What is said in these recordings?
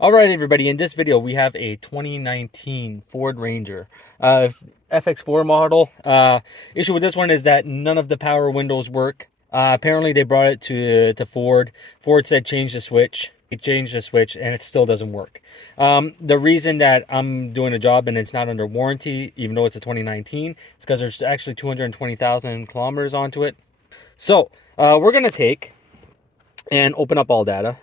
All right, everybody, in this video, we have a 2019 Ford Ranger FX4 model. Issue with this one is that none of the power windows work. Apparently, they brought it to Ford. Ford said change the switch. It changed the switch, and it still doesn't work. The reason that I'm doing a job and it's not under warranty, even though it's a 2019, is because there's actually 220,000 kilometers onto it. So, we're going to take and open up all data.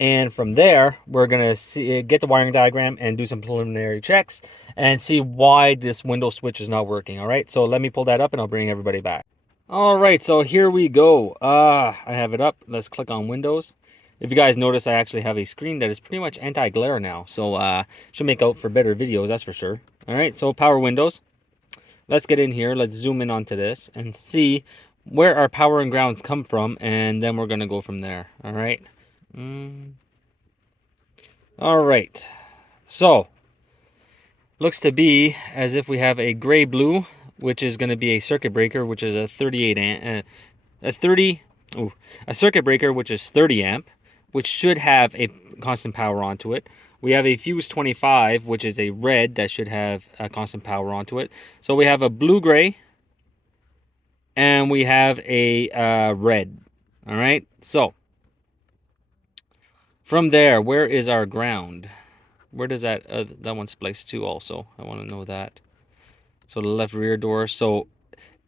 And from there, we're going to get the wiring diagram and do some preliminary checks and see why this window switch is not working. All right, so let me pull that up and I'll bring everybody back. All right, so here we go. I have it up. Let's click on Windows. If you guys notice, I actually have a screen that is pretty much anti-glare now. So should make out for better videos, that's for sure. All right, so power windows. Let's get in here. Let's zoom in onto this and see where our power and grounds come from. And then we're going to go from there. All right. All right, so looks to be as if we have a gray blue, which is going to be a circuit breaker, which is a 38 amp, a circuit breaker which is 30 amp, which should have a constant power onto it. We have a fuse 25, which is a red that should have a constant power onto it. So we have a blue gray and we have a red. All right, so from there, where is our ground? Where does that one splice to also? I want to know that. So the left rear door. So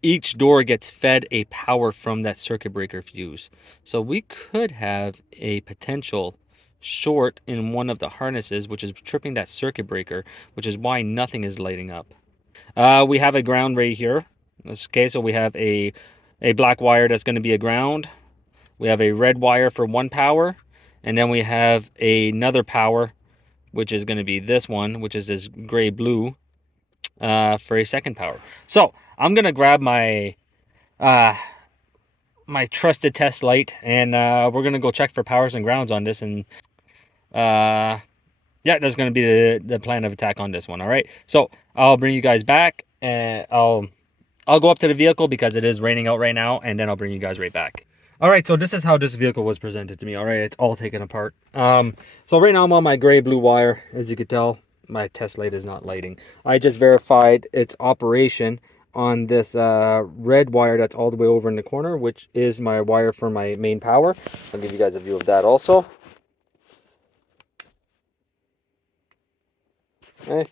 each door gets fed a power from that circuit breaker fuse. So we could have a potential short in one of the harnesses, which is tripping that circuit breaker, which is why nothing is lighting up. We have a ground right here. Okay, so we have a black wire that's going to be a ground. We have a red wire for one power. And then we have another power, which is going to be this one, which is this gray blue, for a second power. So I'm going to grab my my trusted test light, and we're going to go check for powers and grounds on this. And yeah, that's going to be the plan of attack on this one. All right. So I'll bring you guys back, and I'll go up to the vehicle because it is raining out right now, and then I'll bring you guys right back. All right, so this is how this vehicle was presented to me. All right, it's all taken apart. So right now I'm on my gray blue wire. As you can tell, my test light is not lighting. I just verified its operation on this red wire that's all the way over in the corner, which is my wire for my main power. I'll give you guys a view of that also. Okay.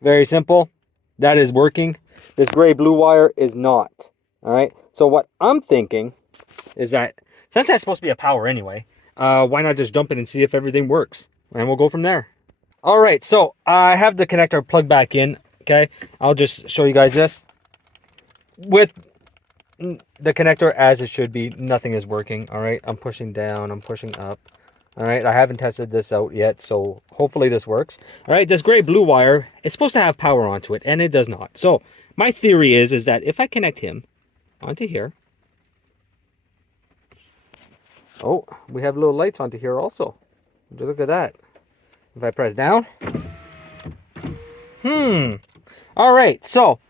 Very simple. That is working. This gray blue wire is not. All right, so what I'm thinking is that since that's supposed to be a power anyway, why not just jump in and see if everything works, and we'll go from there. All right, so I have the connector plugged back in. Okay, I'll just show you guys this with the connector as it should be. Nothing is working. All right, I'm pushing down, I'm pushing up. All right, I haven't tested this out yet, so hopefully this works. All right, this gray blue wire is supposed to have power onto it, and it does not. So my theory is that if I connect him onto here. Oh, we have little lights onto here also. Look at that. If I press down. All right, so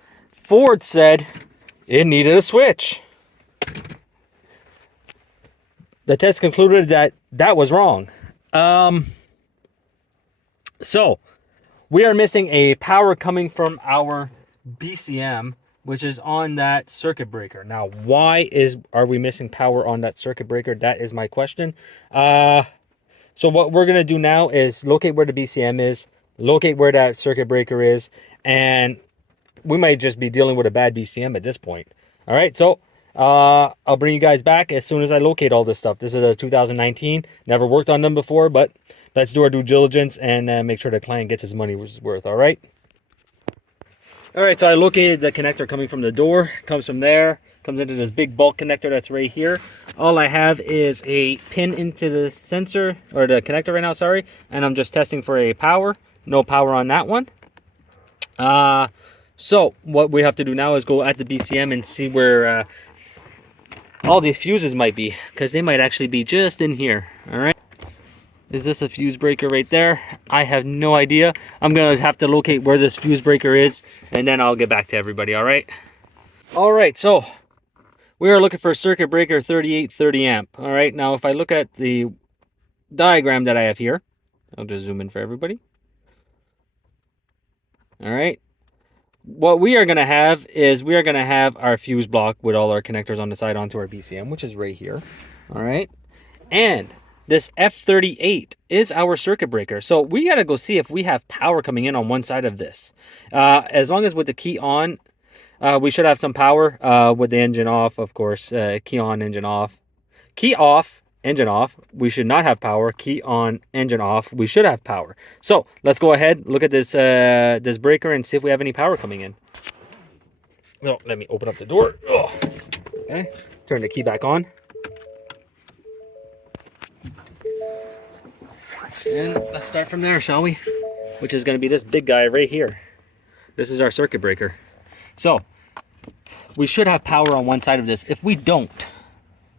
Ford said it needed a switch. The test concluded that that was wrong. So we are missing a power coming from our BCM, which is on that circuit breaker. Now, why are we missing power on that circuit breaker? That is my question. So what we're going to do now is locate where the BCM is, locate where that circuit breaker is, and we might just be dealing with a bad BCM at this point. All right, so I'll bring you guys back as soon as I locate all this stuff. This is a 2019. Never worked on them before, but let's do our due diligence and make sure the client gets his money's worth, all right? All right, so I located the connector coming from the door. Comes from there, comes into this big bulk connector that's right here. All I have is a pin into the sensor, or the connector right now, sorry. And I'm just testing for a power. No power on that one. So what we have to do now is go at the BCM and see where all these fuses might be, because they might actually be just in here. All right. Is this a fuse breaker right there? I have no idea. I'm going to have to locate where this fuse breaker is, and then I'll get back to everybody, all right? All right, so we are looking for circuit breaker 3830 amp. All right, now if I look at the diagram that I have here. I'll just zoom in for everybody. All right. What we are going to have is we are going to have our fuse block with all our connectors on the side onto our BCM, which is right here. All right. And this F38 is our circuit breaker. So we got to go see if we have power coming in on one side of this. As long as with the key on, we should have some power. With the engine off, of course, key on, engine off. Key off, engine off, we should not have power. Key on, engine off, we should have power. So let's go ahead, look at this this breaker and see if we have any power coming in. Oh, let me open up the door. Oh. Okay, turn the key back on. And let's start from there, shall we? Which is going to be this big guy right here. This is our circuit breaker. So we should have power on one side of this. If we don't,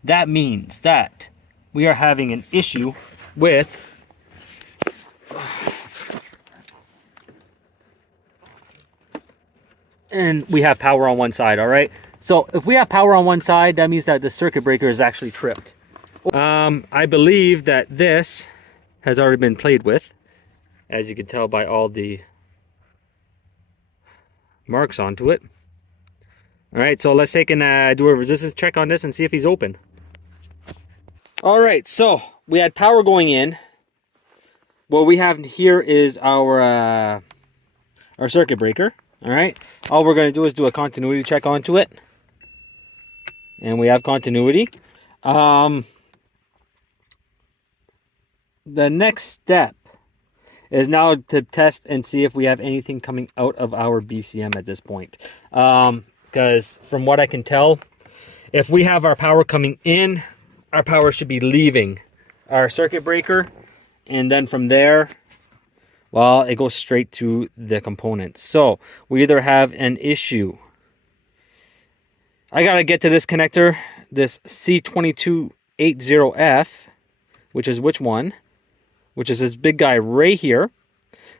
that means that we are having an issue with and we have power on one side. All right, so if we have power on one side, that means that the circuit breaker is actually tripped. I believe that this has already been played with, as you can tell by all the marks onto it. All right, so let's take and do a resistance check on this and see if he's open. All right, so we had power going in. What we have here is our circuit breaker. All right, all we're going to do is do a continuity check onto it, and we have continuity. The next step is now to test and see if we have anything coming out of our BCM at this point. Because from what I can tell, if we have our power coming in, our power should be leaving our circuit breaker, and then from there, well, it goes straight to the components. So we either have an issue. I gotta get to this connector, this C2280F, which is which one? Which is this big guy right here.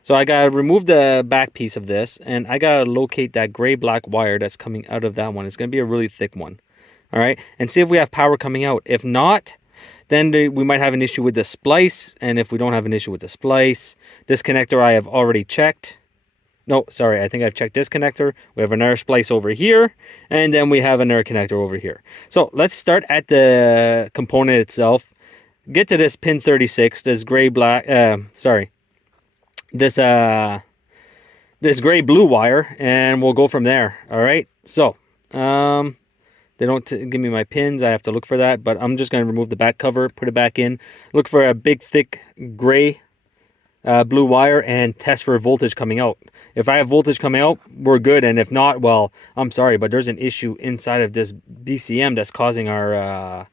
So I gotta remove the back piece of this, and I gotta locate that gray-black wire that's coming out of that one. It's gonna be a really thick one. All right, and see if we have power coming out. If not, then we might have an issue with the splice. And if we don't have an issue with the splice, this connector I have already checked. No, sorry, I think I've checked this connector. We have another splice over here, and then we have another connector over here. So let's start at the component itself. Get to this pin 36, this gray-black, this gray-blue wire, and we'll go from there. All right, so they don't give me my pins. I have to look for that, but I'm just going to remove the back cover, put it back in, look for a big, thick, gray, blue wire, and test for voltage coming out. If I have voltage coming out, we're good, and if not, well, I'm sorry, but there's an issue inside of this BCM that's causing our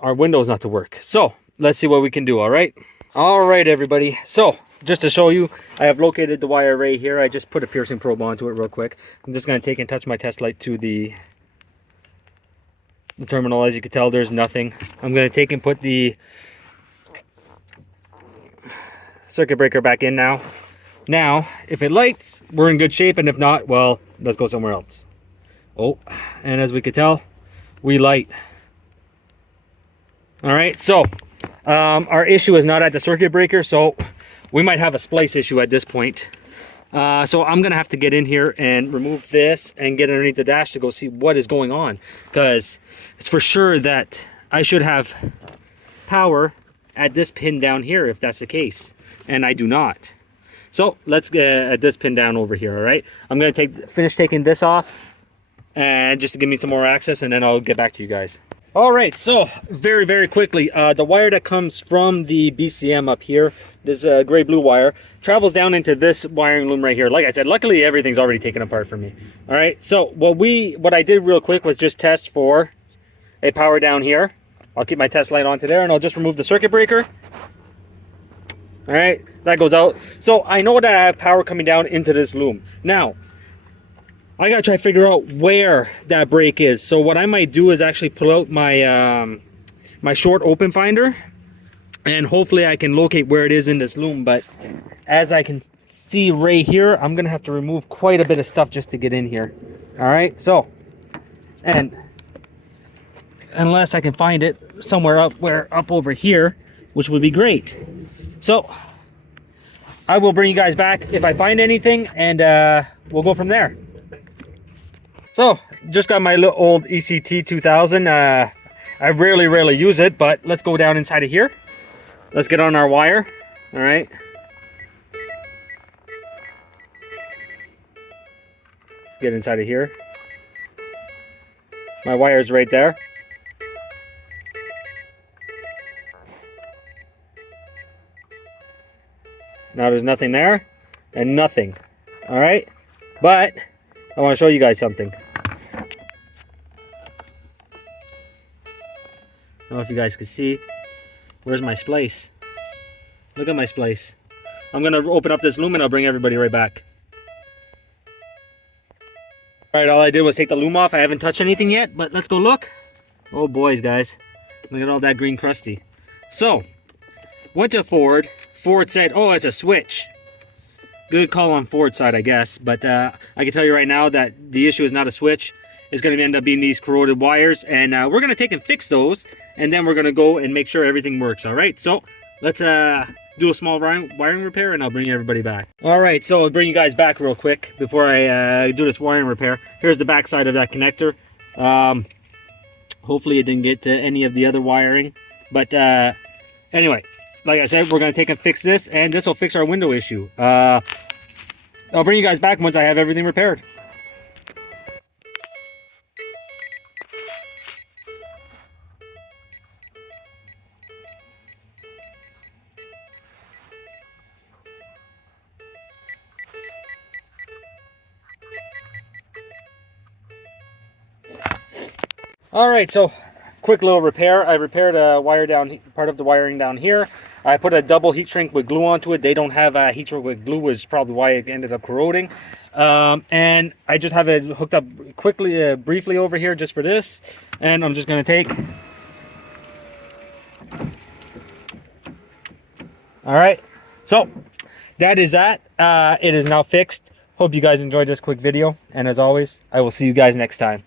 windows not to work. So let's see what we can do. All right, everybody. So just to show you, I have located the wire right here. I just put a piercing probe onto it real quick. I'm just going to take and touch my test light to the terminal. As you can tell, there's nothing. I'm going to take and put the circuit breaker back in now. Now, if it lights, we're in good shape, and if not, well, let's go somewhere else. Oh, and as we could tell, we light. All right, so our issue is not at the circuit breaker, so we might have a splice issue at this point. So I'm gonna have to get in here and remove this and get underneath the dash to go see what is going on, because it's for sure that I should have power at this pin down here if that's the case, and I do not. So let's get this pin down over here. All right, I'm gonna finish taking this off, and just to give me some more access, and then I'll get back to you guys. All right, so very quickly, the wire that comes from the BCM up here, this gray-blue wire, travels down into this wiring loom right here. Like I said, luckily everything's already taken apart for me. All right, so what I did real quick was just test for a power down here. I'll keep my test light onto there, and I'll just remove the circuit breaker. All right, that goes out. So I know that I have power coming down into this loom. Now, I gotta try to figure out where that break is. So what I might do is actually pull out my my short open finder, and hopefully I can locate where it is in this loom. But as I can see right here, I'm gonna have to remove quite a bit of stuff just to get in here. All right, so, and unless I can find it somewhere up over here, which would be great. So I will bring you guys back if I find anything, and we'll go from there. So just got my little old ECT 2000. I rarely use it, but let's go down inside of here. Let's get on our wire. All right. Let's get inside of here. My wire's right there. Now there's nothing there and nothing. All right, but I want to show you guys something. I don't know if you guys can see. Where's my splice? Look at my splice. I'm gonna open up this loom and I'll bring everybody right back. All right, all I did was take the loom off. I haven't touched anything yet, but let's go look. Oh boys, guys, look at all that green crusty. So went to Ford. Ford said, oh, it's a switch. Good call on Ford's side, I guess. But I can tell you right now that the issue is not a switch. It's going to end up being these corroded wires. And we're going to take and fix those. And then we're going to go and make sure everything works. All right. So let's do a small wiring repair and I'll bring everybody back. All right. So I'll bring you guys back real quick before I do this wiring repair. Here's the back side of that connector. Hopefully it didn't get to any of the other wiring. But anyway. Like I said, we're going to take and fix this, and this will fix our window issue. I'll bring you guys back once I have everything repaired. All right, so quick little repair. I repaired a wire down, part of the wiring down here. I put a double heat shrink with glue onto it. They don't have a heat shrink with glue, which is probably why it ended up corroding. And I just have it hooked up quickly, briefly over here just for this. And I'm just going to take. All right, so that is that. It is now fixed. Hope you guys enjoyed this quick video. And as always, I will see you guys next time.